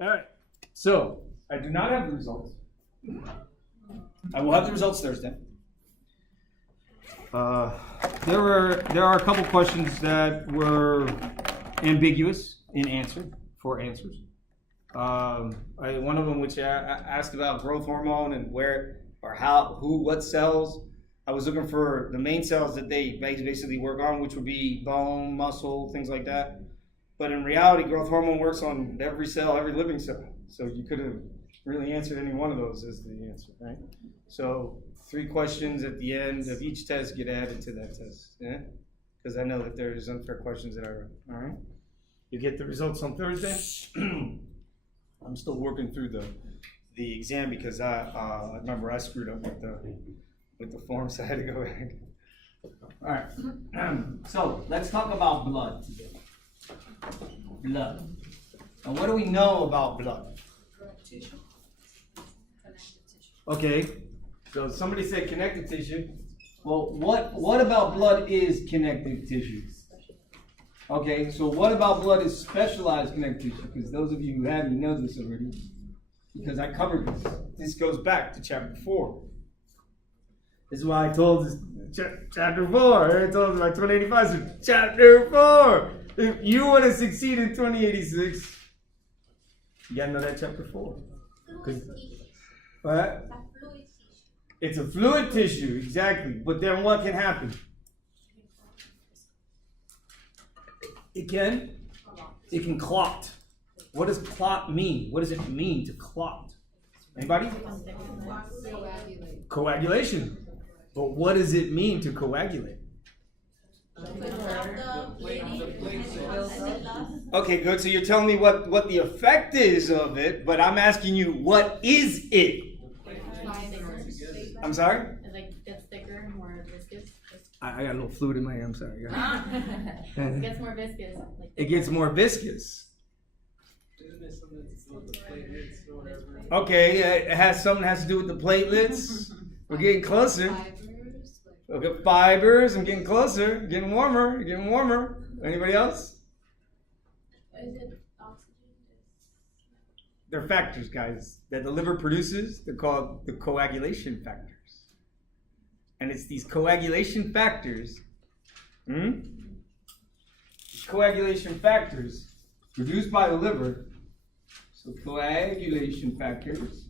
All right. So I do not have the results. I will have the results Thursday. There are a couple questions that were ambiguous in answers. One of them, which I asked about growth hormone and where or how, who, what cells. I was looking for the main cells that they basically work on, which would be bone, muscle, things like that. But in reality, growth hormone works on every cell, every living cell. So you could have really answered any one of those as the answer, right? So 3 questions at the end of each test get added to that test, yeah? Because I know that there's unfair questions that are, all right? You get the results on Thursday. I'm still working through the exam because I remember I screwed up with the form, so I had to go back. All right. So let's talk about blood today. Blood. And what do we know about blood? Tissue. Connective tissue. Okay. So somebody said connective tissue. Well, what about blood is connective tissue? Okay, so what about blood is specialized connective tissue? Because those of you who have, you know this already. Because I covered this. This goes back to chapter 4. This is why I told this chapter 4. I told my 2085, so chapter 4. If you want to succeed in 2086, you gotta know that chapter 4. What? It's a fluid tissue, exactly. But then what can happen? It can clot. What does clot mean? What does it mean to clot? Anybody? Coagulation. But what does it mean to coagulate? Okay, good. So you're telling me what the effect is of it, but I'm asking you, what is it? I'm sorry? It gets thicker, more viscous. I got a little fluid in my ear, I'm sorry. It gets more viscous. It gets more viscous. Okay, it has something that has to do with the platelets. We're getting closer. Okay, fibers. I'm getting closer. Getting warmer. Getting warmer. Anybody else? Is it oxygen? They're factors, guys, that the liver produces. They're called the coagulation factors. And it's these coagulation factors, coagulation factors produced by the liver. So coagulation factors.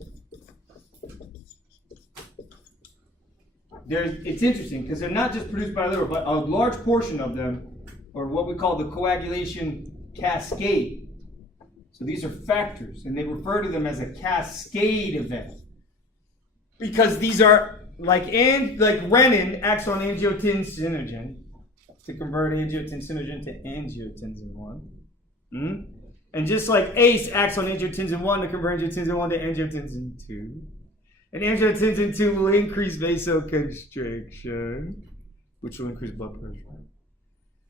It's interesting because they're not just produced by the liver, but a large portion of them are what we call the coagulation cascade. So these are factors, and they refer to them as a cascade event. Because these are like renin acts on angiotensinogen to convert angiotensinogen to angiotensin 1. And just like ACE acts on angiotensin 1 to convert angiotensin 1 to angiotensin 2. And angiotensin 2 will increase vasoconstriction, which will increase blood pressure.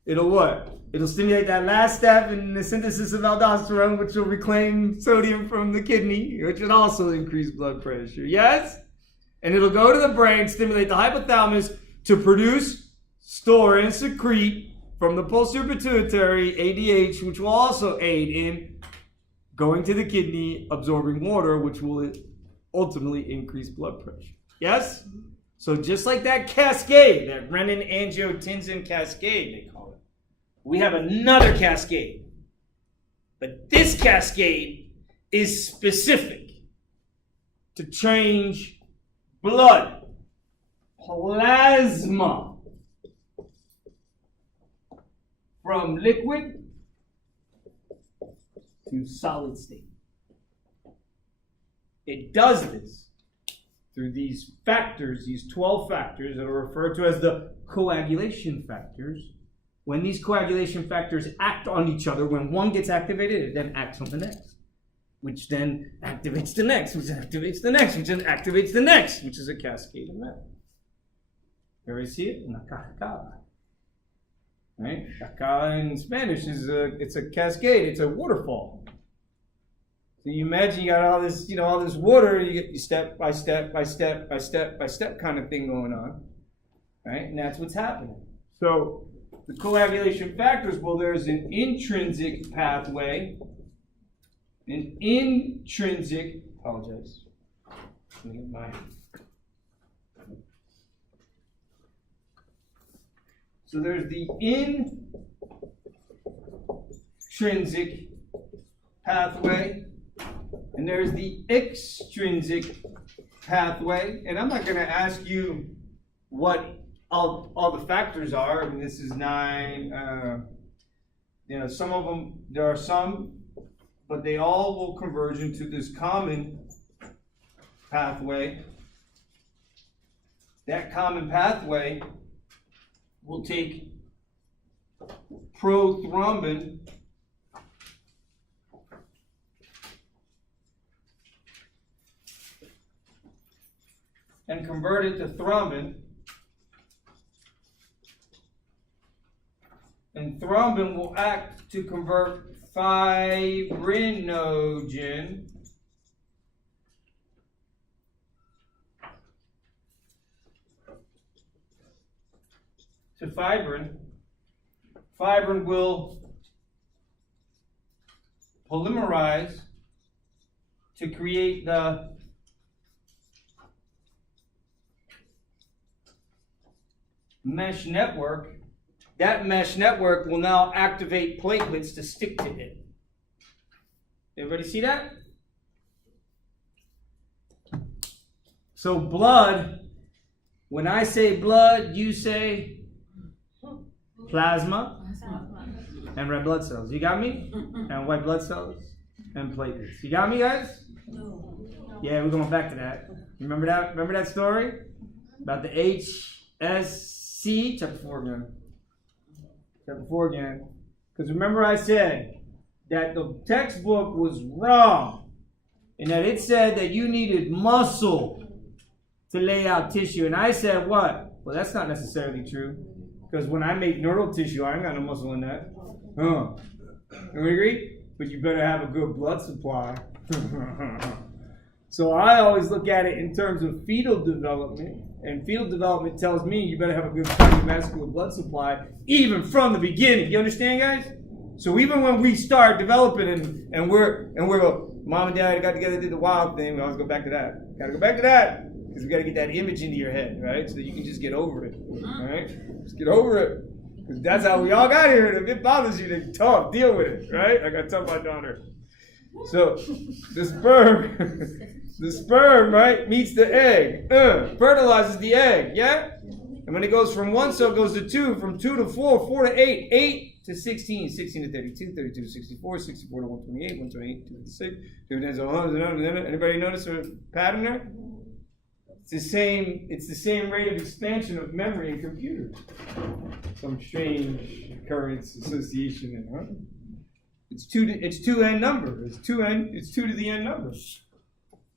It'll what? It'll stimulate that last step in the synthesis of aldosterone, which will reclaim sodium from the kidney, which will also increase blood pressure. Yes? And it'll go to the brain, stimulate the hypothalamus to produce, store, and secrete from the posterior pituitary ADH, which will also aid in going to the kidney, absorbing water, which will ultimately increase blood pressure. Yes? So just like that cascade, that renin-angiotensin cascade, they call it, we have another cascade. But this cascade is specific to change blood plasma from liquid to solid state. It does this through these factors, these 12 factors that are referred to as the coagulation factors. When these coagulation factors act on each other, when one gets activated, it then acts on the next, which then activates the next, which activates the next, which then activates the next, which is a cascade event. You ever see it? Una cascada. Right? Cascada in Spanish it's a cascade, it's a waterfall. So you imagine you got all this water, you get step by step by step by step by step kind of thing going on, right? And that's what's happening. So the coagulation factors, well, there's an intrinsic pathway an intrinsic, apologize. Let me get my. So there's the intrinsic pathway, and there's the extrinsic pathway. And I'm not going to ask you what all the factors are. I mean, this is 9. Some of them, there are some, but they all will converge into this common pathway. That common pathway will take prothrombin and convert it to thrombin. And thrombin will act to convert fibrinogen to fibrin. Fibrin will polymerize to create the mesh network. That mesh network will now activate platelets to stick to it. Everybody see that? So blood, when I say blood, you say plasma and red blood cells. You got me? And white blood cells and platelets. You got me, guys? Yeah, we're going back to that. Remember that? Remember that story about the HSC? Chapter 4 again. Chapter 4 again. Because remember I said that the textbook was wrong and that it said that you needed muscle to lay out tissue. And I said what? Well, that's not necessarily true. Because when I make neural tissue, I ain't got no muscle in that. You agree? But you better have a good blood supply. So I always look at it in terms of fetal development. And fetal development tells me you better have a good cardiovascular blood supply even from the beginning. You understand, guys? So even when we start developing and we're mom and dad got together, did the wild thing, we always go back to that. Gotta go back to that. Because we gotta get that image into your head, right? So that you can just get over it. Right? Just get over it. Because that's how we all got here. And if it bothers you, then talk, deal with it, right? I gotta tell my daughter. So the sperm, right, meets the egg, fertilizes the egg, yeah? And when it goes from 1 cell, it goes to 2, from 2 to 4, 4 to 8, 8 to 16, 16 to 32, 32 to 64, 64 to 128, 128 to 56. Anybody notice a pattern there? It's the same rate of expansion of memory in computers. Some strange occurrence association in, huh? It's 2n number. It's 2 to the n number.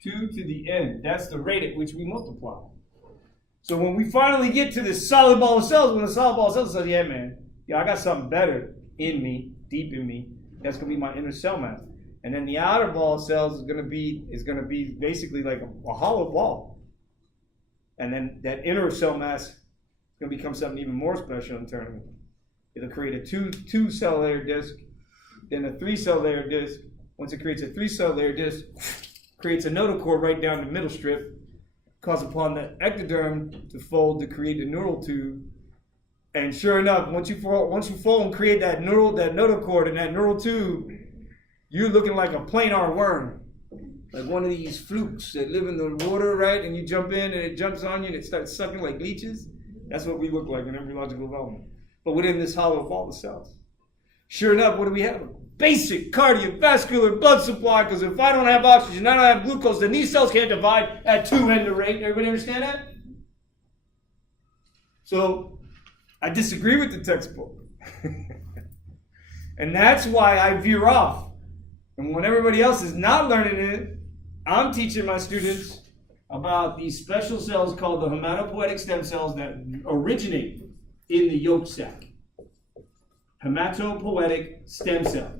2 to the n. That's the rate at which we multiply. So when we finally get to this solid ball of cells, when the solid ball of cells says, yeah, man, I got something better in me, deep in me. That's gonna be my inner cell mass. And then the outer ball of cells is gonna be basically like a hollow ball. And then that inner cell mass is gonna become something even more special internally. It'll create a two cell layer disc, then a 3 cell layer disc. Once it creates a 3 cell layer disc, creates a notochord right down the middle strip, calls upon the ectoderm to fold to create the neural tube. And sure enough, once you fold and create that notochord and that neural tube, you're looking like a planar worm. Like one of these flukes that live in the water, right? And you jump in and it jumps on you and it starts sucking like leeches. That's what we look like in embryological development. But within this hollow ball of cells. Sure enough, what do we have? A basic cardiovascular blood supply, because if I don't have oxygen, I don't have glucose, then these cells can't divide at 2n the rate. Everybody understand that? So, I disagree with the textbook. And that's why I veer off. And when everybody else is not learning it, I'm teaching my students about these special cells called the hematopoietic stem cells that originate in the yolk sac. Hematopoietic stem cell.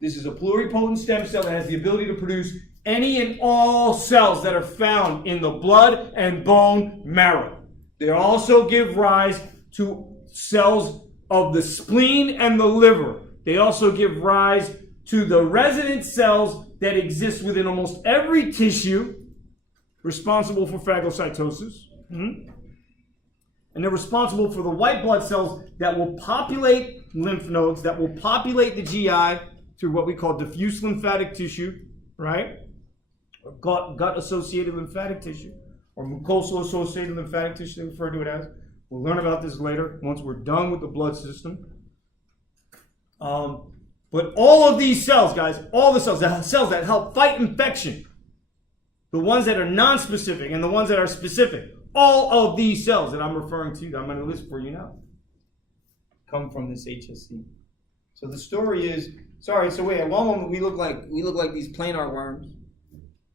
This is a pluripotent stem cell that has the ability to produce any and all cells that are found in the blood and bone marrow. They also give rise to cells of the spleen and the liver. They also give rise to the resident cells that exist within almost every tissue responsible for phagocytosis. And they're responsible for the white blood cells that will populate lymph nodes, that will populate the GI through what we call diffuse lymphatic tissue, right? Or gut-associated lymphatic tissue, or mucosal-associated lymphatic tissue, they refer to it as. We'll learn about this later once we're done with the blood system. But all of these cells, guys, all the cells that help fight infection, the ones that are non-specific and the ones that are specific, all of these cells that I'm referring to, that I'm going to list for you now, come from this HSC. So the story is, so wait, at one moment we look like these planar worms.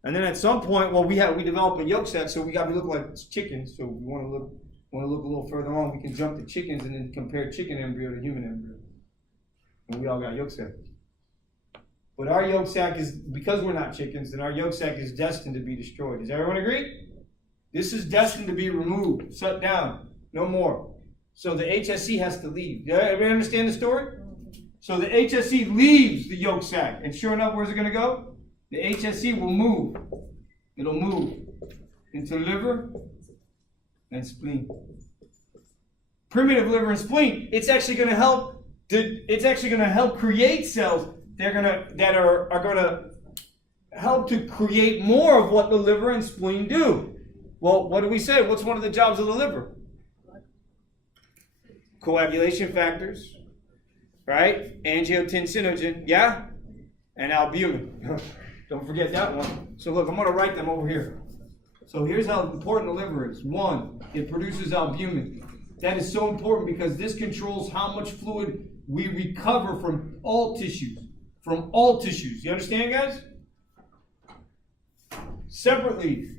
And then at some point, well, we develop a yolk sac, so we look like chickens. So we want to look a little further on, we can jump to chickens and then compare chicken embryo to human embryo. And we all got yolk sac. But our yolk sac is, because we're not chickens, then our yolk sac is destined to be destroyed. Does everyone agree? This is destined to be removed, shut down, no more. So the HSC has to leave. Everybody understand the story? So the HSC leaves the yolk sac, and sure enough, where's it going to go? The HSC will move. It'll move into liver and spleen. Primitive liver and spleen. It's actually going to help. It's actually going to help create cells that are going to help to create more of what the liver and spleen do. Well, what do we say? What's one of the jobs of the liver? Coagulation factors, right? Angiotensinogen, yeah? And albumin. Don't forget that one. So look, I'm going to write them over here. So here's how important the liver is. One, it produces albumin. That is so important because this controls how much fluid we recover from all tissues. From all tissues. You understand, guys? Separately,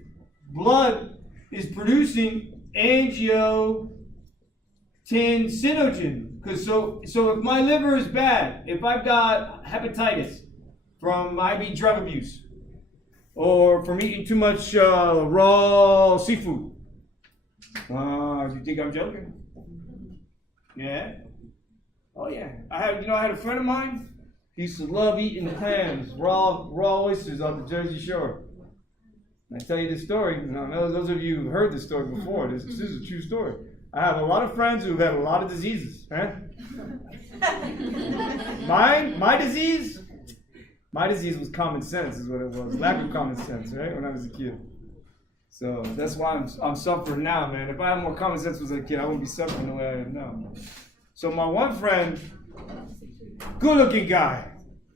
blood is producing angiotensinogen. Because so if my liver is bad, if I've got hepatitis from IV drug abuse, or from eating too much raw seafood, you think I'm joking? Yeah. Oh yeah. I had a friend of mine. He used to love eating clams, raw oysters off the Jersey Shore. And I tell you this story, I know those of you who heard this story before, this is a true story. I have a lot of friends who've had a lot of diseases. Right? My disease was common sense, is what it was. Lack of common sense, right? When I was a kid. So that's why I'm suffering now, man. If I had more common sense as a kid, I wouldn't be suffering the way I am now. So my one friend, good-looking guy,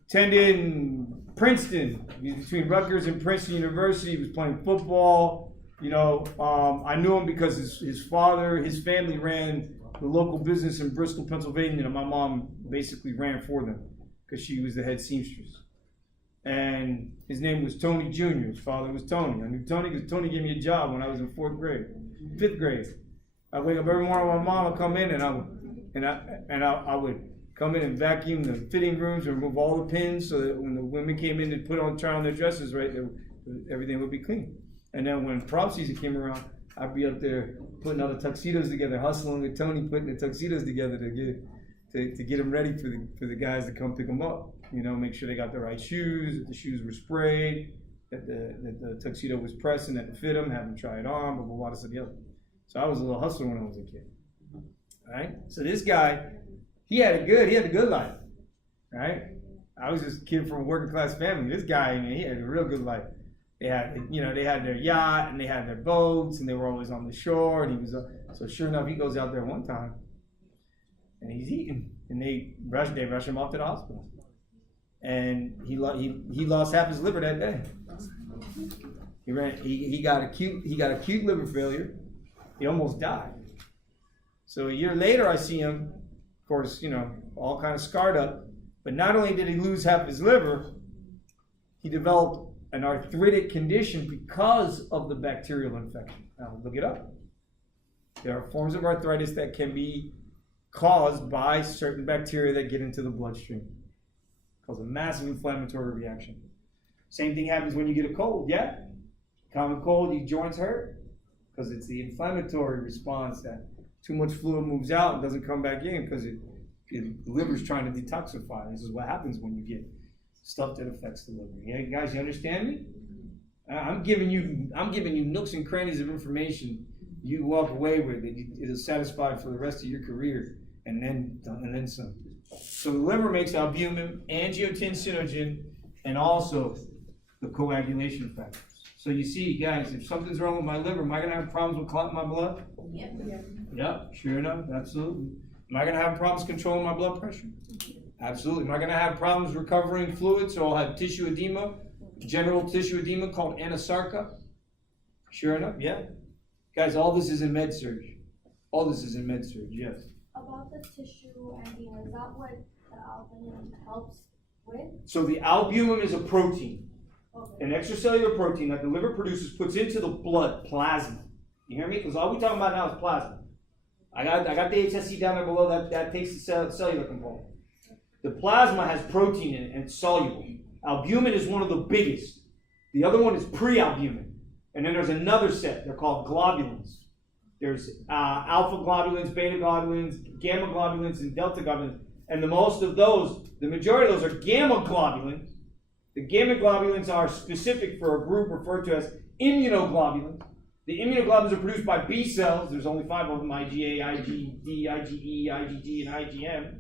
attended Princeton, between Rutgers and Princeton University. He was playing football. I knew him because his family ran the local business in Bristol, Pennsylvania, and my mom basically ran for them because she was the head seamstress. And his name was Tony Jr. His father was Tony. I knew Tony because Tony gave me a job when I was in 5th grade. I'd wake up every morning when my mom would come in, and I would come in and vacuum the fitting rooms and remove all the pins so that when the women came in to try on their dresses, right, everything would be clean. And then when prom season came around, I'd be up there putting all the tuxedos together, hustling with Tony, putting the tuxedos together to get them ready for the guys to come pick them up. Make sure they got the right shoes, that the shoes were sprayed, that the tuxedo was pressed and that it fit them, have them try it on, blah, blah, blah, this and the other. So I was a little hustler when I was a kid. All right? So this guy, he had a good life. Right? I was just a kid from a working class family. This guy, he had a real good life. They had their yacht and they had their boats and they were always on the shore. And so sure enough, he goes out there one time and he's eating, and they rush him off to the hospital, and he lost half his liver that day. He got acute liver failure. He almost died. So a year later, I see him, of course, all kind of scarred up. But not only did he lose half his liver, he developed an arthritic condition because of the bacterial infection. Now, look it up. There are forms of arthritis that can be caused by certain bacteria that get into the bloodstream. Cause a massive inflammatory reaction. Same thing happens when you get a cold, yeah? Common cold, your joints hurt because it's the inflammatory response that too much fluid moves out and doesn't come back in because the liver's trying to detoxify. This is what happens when you get stuff that affects the liver. Yeah, guys, you understand me? I'm giving you nooks and crannies of information you walk away with that it'll satisfy for the rest of your career, and then some. So the liver makes albumin, angiotensinogen, and also the coagulation factors. So you see, guys, if something's wrong with my liver, am I going to have problems with clotting my blood? Yep. Yep, sure enough, absolutely. Am I going to have problems controlling my blood pressure? Absolutely. Am I going to have problems recovering fluid, so I'll have tissue edema, general tissue edema called anasarca? Sure enough, yeah. Guys, all this is in med-surg. All this is in med-surg, yes. About the tissue edema, is that what the albumin helps with? So the albumin is a protein, Okay. an extracellular protein that the liver produces, puts into the blood, plasma. You hear me? Because all we're talking about now is plasma. I got the HSC down there below, that takes the cellular component. The plasma has protein in it, and it's soluble. Albumin is one of the biggest. The other one is prealbumin. And then there's another set. They're called globulins. There's alpha globulins, beta globulins, gamma globulins, and delta globulins. And the majority of those are gamma globulins. The gamma globulins are specific for a group referred to as immunoglobulins. The immunoglobulins are produced by B cells. There's only 5 of them: IgA, IgD, IgE, IgG, and IgM.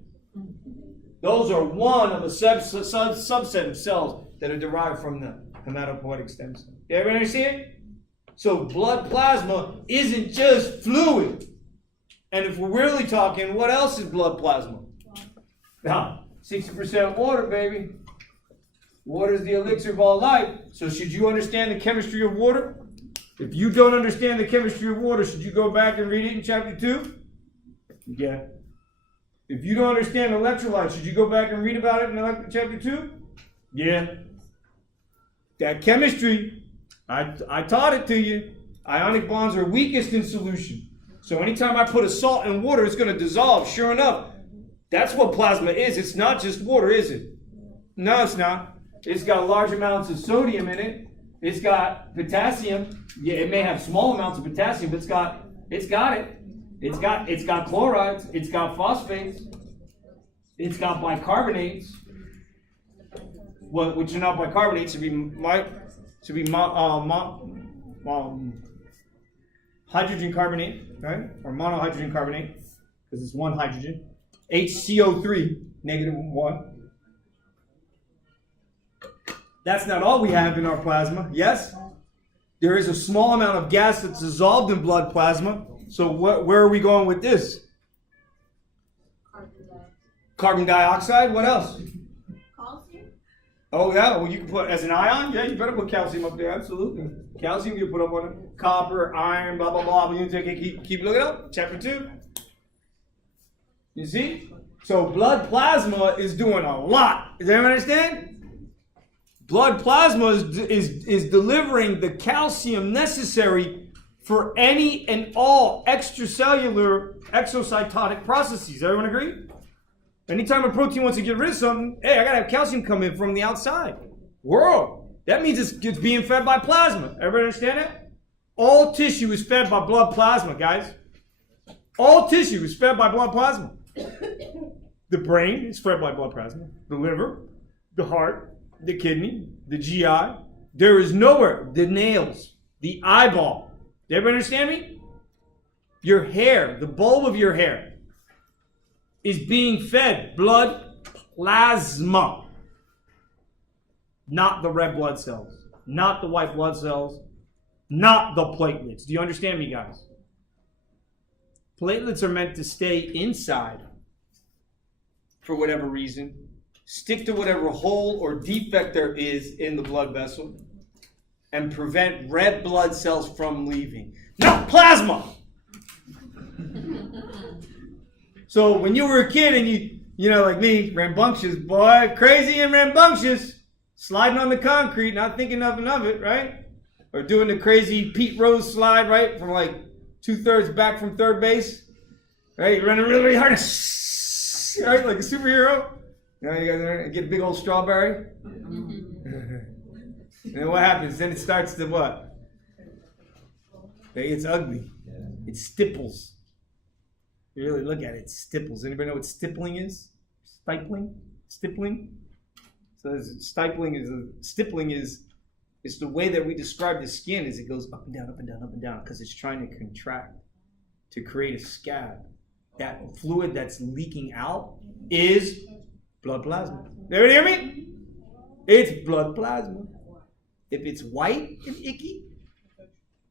Those are one of a subset of cells that are derived from the hematopoietic stem cell. Everybody see it? So blood plasma isn't just fluid. And if we're really talking, what else is blood plasma? Now, 60% water, baby. Water is the elixir of all life. So should you understand the chemistry of water? If you don't understand the chemistry of water, should you go back and read it in chapter 2? Yeah. If you don't understand electrolytes, should you go back and read about it in chapter 2? Yeah. That chemistry, I taught it to you. Ionic bonds are weakest in solution. So anytime I put a salt in water, it's going to dissolve. Sure enough, that's what plasma is. It's not just water, is it? No, it's not. It's got large amounts of sodium in it. It's got potassium. Yeah, it may have small amounts of potassium, but it's got it. It's got chlorides. It's got phosphates. It's got bicarbonates. Which are not bicarbonates. Should be hydrogen carbonate, right? Or monohydrogen carbonate, because it's one hydrogen. HCO3, -1. That's not all we have in our plasma, yes? There is a small amount of gas that's dissolved in blood plasma. So where are we going with this? Carbon dioxide, what else? Calcium? Oh yeah, well you can put as an ion, yeah, you better put calcium up there, absolutely. Calcium you put up on it. Copper, iron, blah, blah, blah. You keep looking up, chapter 2. You see? So blood plasma is doing a lot. Does everyone understand? Blood plasma is delivering the calcium necessary for any and all extracellular exocytotic processes. Everyone agree? Anytime a protein wants to get rid of something, hey, I gotta have calcium come in from the outside world. That means it's being fed by plasma. Everybody understand that? All tissue is fed by blood plasma, guys. All tissue is fed by blood plasma. The brain is fed by blood plasma. The liver, the heart, the kidney, the GI. There is nowhere, the nails, the eyeball. Do everybody understand me? Your hair, the bulb of your hair, is being fed blood plasma. Not the red blood cells, not the white blood cells, not the platelets. Do you understand me, guys? Platelets are meant to stay inside for whatever reason, stick to whatever hole or defect there is in the blood vessel, and prevent red blood cells from leaving. Not plasma! So when you were a kid and you know, like me, rambunctious, boy, crazy and rambunctious, sliding on the concrete, not thinking nothing of it, right? Or doing the crazy Pete Rose slide, right? From like 2/3 back from third base, right? You're running really, really hard, right? Like a superhero. You know, you guys get a big old strawberry. And then what happens? Then it starts to what? It's ugly. It stipples. You really look at it, it stipples. Anybody know what stippling is? Stippling? So stippling is it's the way that we describe the skin is it goes up and down, up and down, up and down, because it's trying to contract to create a scab. That fluid that's leaking out is blood plasma. Everybody hear me? It's blood plasma. If it's white and icky,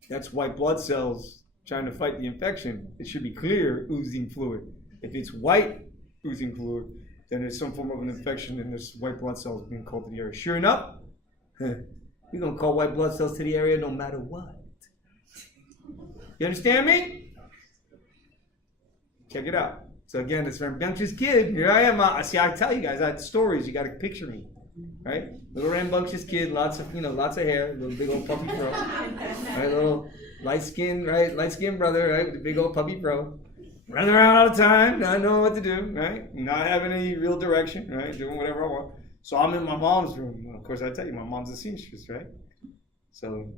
that's white blood cells trying to fight the infection. It should be clear oozing fluid. If it's white oozing fluid, then there's some form of an infection and there's white blood cells being called to the area. Sure enough, you're going to call white blood cells to the area no matter what. You understand me? Check it out. So again, this rambunctious kid. Here I am. I tell you guys, I had stories. You got to picture me, right? Little rambunctious kid, lots of hair, little big old puppy fro, right? Little light skinned brother, right? With a big old puppy fro, running around all the time, not knowing what to do, right? Not having any real direction, right? Doing whatever I want. So I'm in my mom's room. Of course, I tell you, my mom's a seamstress, right? So.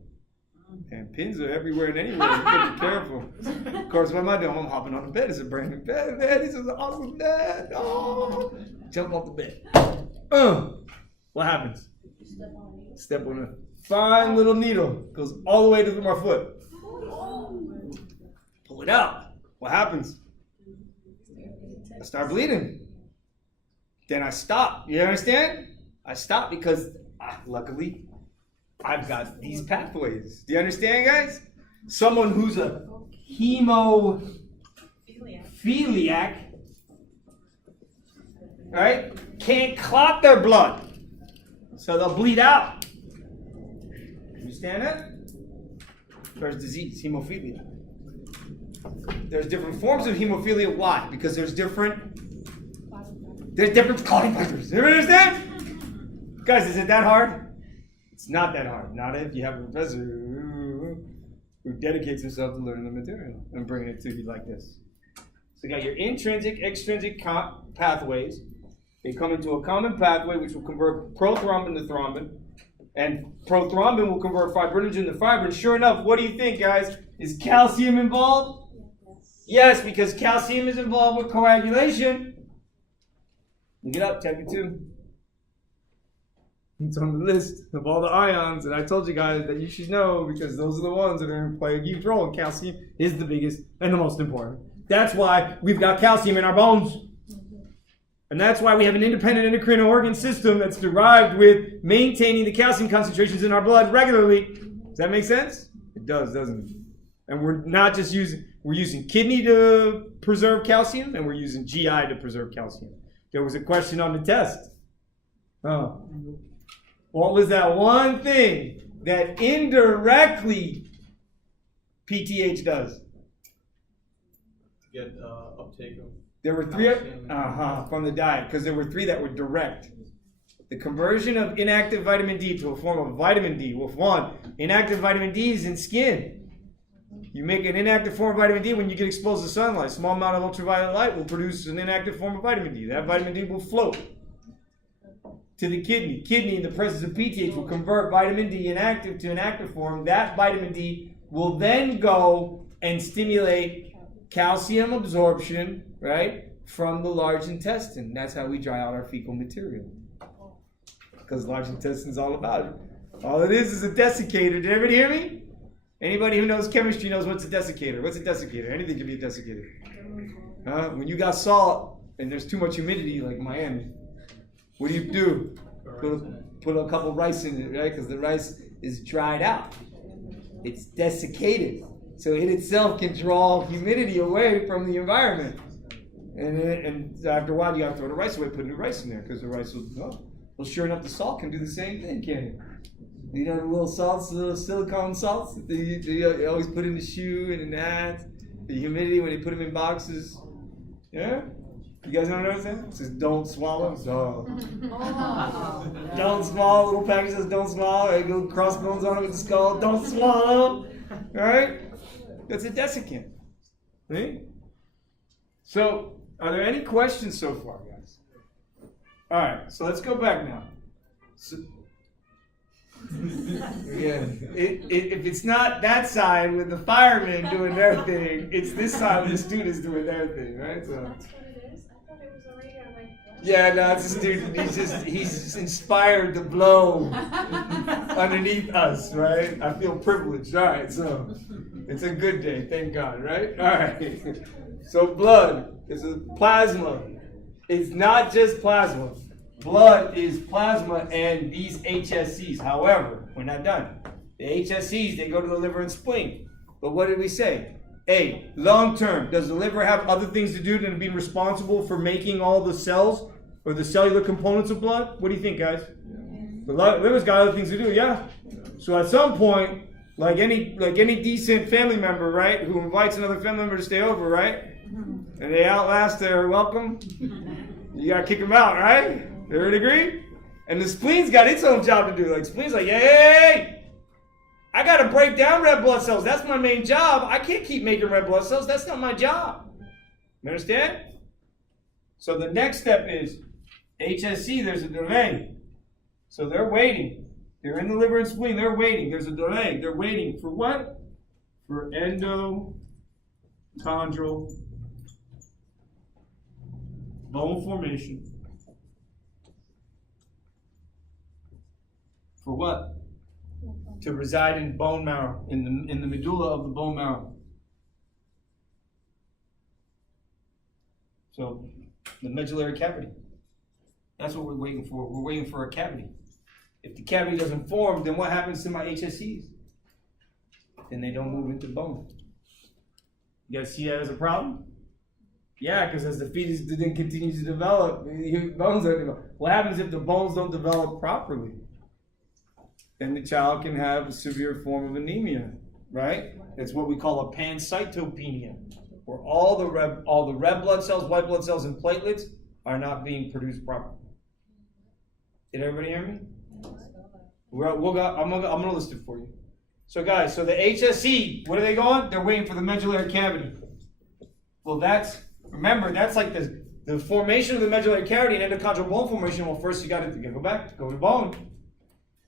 And pins are everywhere and anywhere. You gotta be careful. Of course, what am I doing? I'm hopping on the bed. It's a brand new bed. Man, this is an awesome bed. Oh, jump off the bed. What happens? Step on a fine little needle. Goes all the way to my foot. Pull it out. What happens? I start bleeding. Then I stop. You understand? I stop because, luckily, I've got these pathways. Do you understand, guys? Someone who's a hemophiliac, right, can't clot their blood. So they'll bleed out. Understand that? There's disease, hemophilia. There's different forms of hemophilia. Why? Because there's different clotting factors. You understand? Guys, is it that hard? It's not that hard. Not if you have a professor who dedicates himself to learning the material and bringing it to you like this. So you got your intrinsic, extrinsic pathways. They come into a common pathway which will convert prothrombin to thrombin. And prothrombin will convert fibrinogen to fibrin. Sure enough, what do you think, guys? Is calcium involved? Yes, because calcium is involved with coagulation. Look it up, chapter 2. It's on the list of all the ions, and I told you guys that you should know because those are the ones that are going to play a huge role. And calcium is the biggest and the most important. That's why we've got calcium in our bones. And that's why we have an independent endocrine organ system that's derived with maintaining the calcium concentrations in our blood regularly. Does that make sense? It does, doesn't it? And we're not just we're using kidney to preserve calcium, and we're using GI to preserve calcium. There was a question on the test. What was that one thing that indirectly PTH does? To get uptake of. There were three from the diet, because there were three that were direct. The conversion of inactive vitamin D to a form of vitamin D. Well, one, inactive vitamin D is in skin. You make an inactive form of vitamin D when you get exposed to sunlight. A small amount of ultraviolet light will produce an inactive form of vitamin D. That vitamin D will float to the kidney. Kidney, in the presence of PTH, will convert vitamin D inactive to an active form. That vitamin D will then go and stimulate calcium absorption, right, from the large intestine. That's how we dry out our fecal material. Because large intestine is all about it. All it is a desiccator. Did everybody hear me? Anybody who knows chemistry knows what's a desiccator. What's a desiccator? Anything can be a desiccator. When you got salt and there's too much humidity, like Miami, what do? Put a couple rice in it, right? Because the rice is dried out. It's desiccated. So it itself can draw humidity away from the environment. And after a while, you have to throw the rice away, put new rice in there, because the rice will, well, sure enough, the salt can do the same thing, can't it? You know, the little salts, the little silicone salts that you always put in the shoe and in the hat, the humidity when they put them in boxes. Yeah? You guys know what I'm saying? It says don't swallow. So. Don't swallow. Little package says don't swallow. Right? Little crossbones on it with the skull. Don't swallow. Right? That's a desiccant. Right? So, are there any questions so far, guys? All right. So let's go back now. So, yeah. If it's not that side with the firemen doing their thing, it's this side with the students doing their thing, right? So. That's what it is? I thought it was already on like. Yeah, no, it's this dude. He's inspired to blow underneath us, right? I feel privileged. All right, so it's a good day, thank God, right? All right. So blood is a plasma. It's not just plasma. Blood is plasma and these HSCs. However, we're not done. The HSCs, they go to the liver and spleen. But what did we say? A, long term, does the liver have other things to do than be responsible for making all the cells or the cellular components of blood? What do you think, guys? The liver's got other things to do, yeah? So at some point, like any decent family member, right, who invites another family member to stay over, right? And they outlast their welcome, you gotta kick them out, right? Everybody agree? And the spleen's got its own job to do. Like, spleen's like, hey, I gotta break down red blood cells. That's my main job. I can't keep making red blood cells. That's not my job. You understand? So the next step is HSC, there's a delay. So they're waiting. They're in the liver and spleen. They're waiting. There's a delay. They're waiting for what? For endochondral bone formation. For what? To reside in bone marrow, in the medulla of the bone marrow. So, the medullary cavity. That's what we're waiting for. We're waiting for a cavity. If the cavity doesn't form, then what happens to my HSCs? Then they don't move into bone. You guys see that as a problem? Yeah, because as the fetus then continues to develop, bones don't develop. What happens if the bones don't develop properly? Then the child can have a severe form of anemia, right? It's what we call a pancytopenia, where all the red blood cells, white blood cells, and platelets are not being produced properly. Did everybody hear me? I'm gonna list it for you. So guys, so the HSC, what are they going? They're waiting for the medullary cavity. Well, remember, that's like the formation of the medullary cavity and endochondral bone formation. Well, first you gotta go to bone.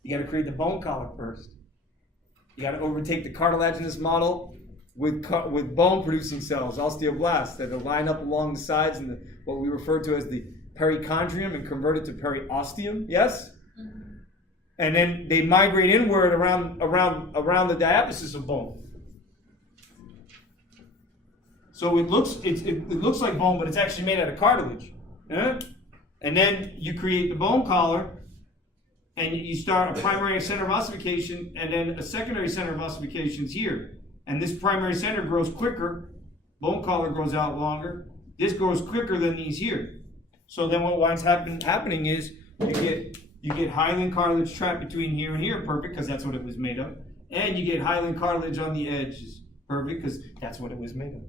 You got to create the bone collar first. You got to overtake the cartilaginous model with bone-producing cells, osteoblasts, that will line up along the sides and what we refer to as the perichondrium and convert it to periosteum. Yes? Mm-hmm. And then they migrate inward around the diathesis of bone. So it looks like bone, but it's actually made out of cartilage. Yeah? And then you create the bone collar. And you start a primary center of ossification, and then a secondary center of ossification is here. And this primary center grows quicker. Bone collar grows out longer. This grows quicker than these here. So then what winds happening is you get hyaline cartilage trapped between here and here, perfect, because that's what it was made of. And you get hyaline cartilage on the edges, perfect, because that's what it was made of.